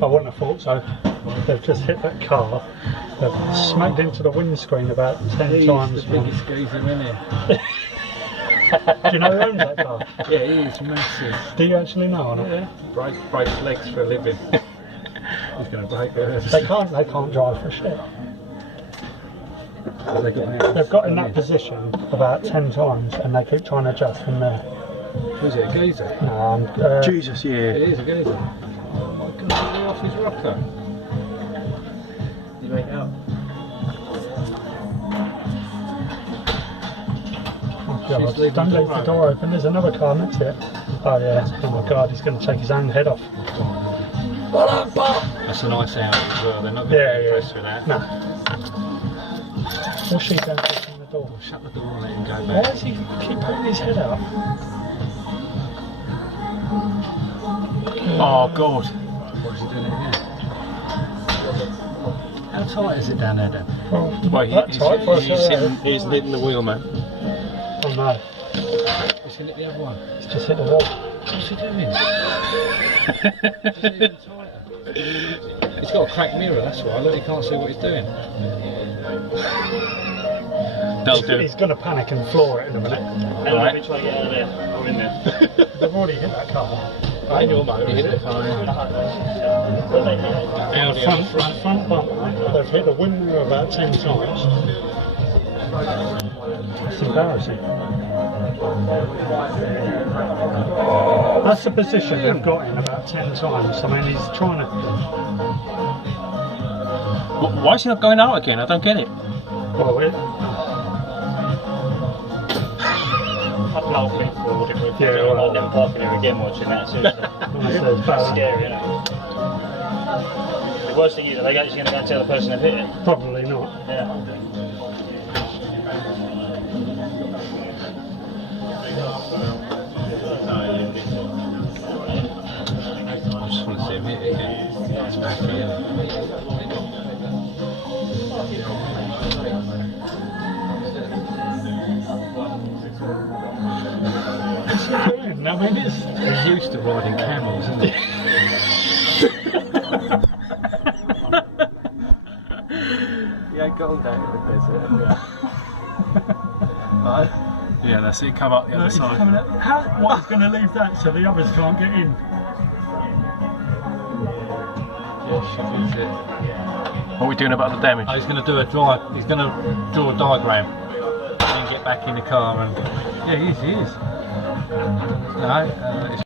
I wouldn't have thought so. They've just hit that car. They've smacked into the windscreen about 10 times. The biggest geezer in here. Do you know who owns that car? Yeah, he is massive. Do you actually know or not? Yeah. Breaks legs for a living. He's going to break hers. They can't drive for shit. They've got in that position about 10 times and they keep trying to adjust from there. Was it a geezer? No, Jesus, yeah. It is a geezer. Oh my god, he's off his rocker. Did you make it up? Oh God, don't leave the door open, there's another car next to it. Oh yeah, oh my God, he's going to take his own head off. That's a nice out as well, they're not going to be impressed with that. No. What's she going to do from the door? Shut the door and let him go back. Why does he keep putting his head out? Oh God. What's he doing in here? How tight is it down there then? Well, he's hitting the wheel, man. Oh no. He's hit the other one. He's just hit the wall. What's he doing? He's got a cracked mirror, that's why. Look, he can't see what he's doing. He's going to panic and floor it in a minute. Right. Try to get out of there. Or in there. They've already hit that car. Right, almost. He hit the car, yeah. Front bumper, they've hit the wind mirror about 10 times. It's embarrassing. That's the position they've got in about 10 times. I mean, he's trying to... Why is he not going out again? I don't get it. Well, I'd love me forward if we well, them parking here again watching that, seriously. That's scary, isn't it? The worst thing is, are they actually going to go and tell the person they've hit it? probably not. Yeah. I just want to see him hit it again. It's back here. What's he doing? I mean, it's... He's used to riding camels, isn't he? He ain't got all that in the desert, have you? Yeah, that's it. Come up the other side. What, he's going to leave that so the others can't get in? Yeah, she is it. What are we doing about the damage? Oh, he's going to do a drive. He's going to draw a diagram and then get back in the car and. Yeah, he is. No, it's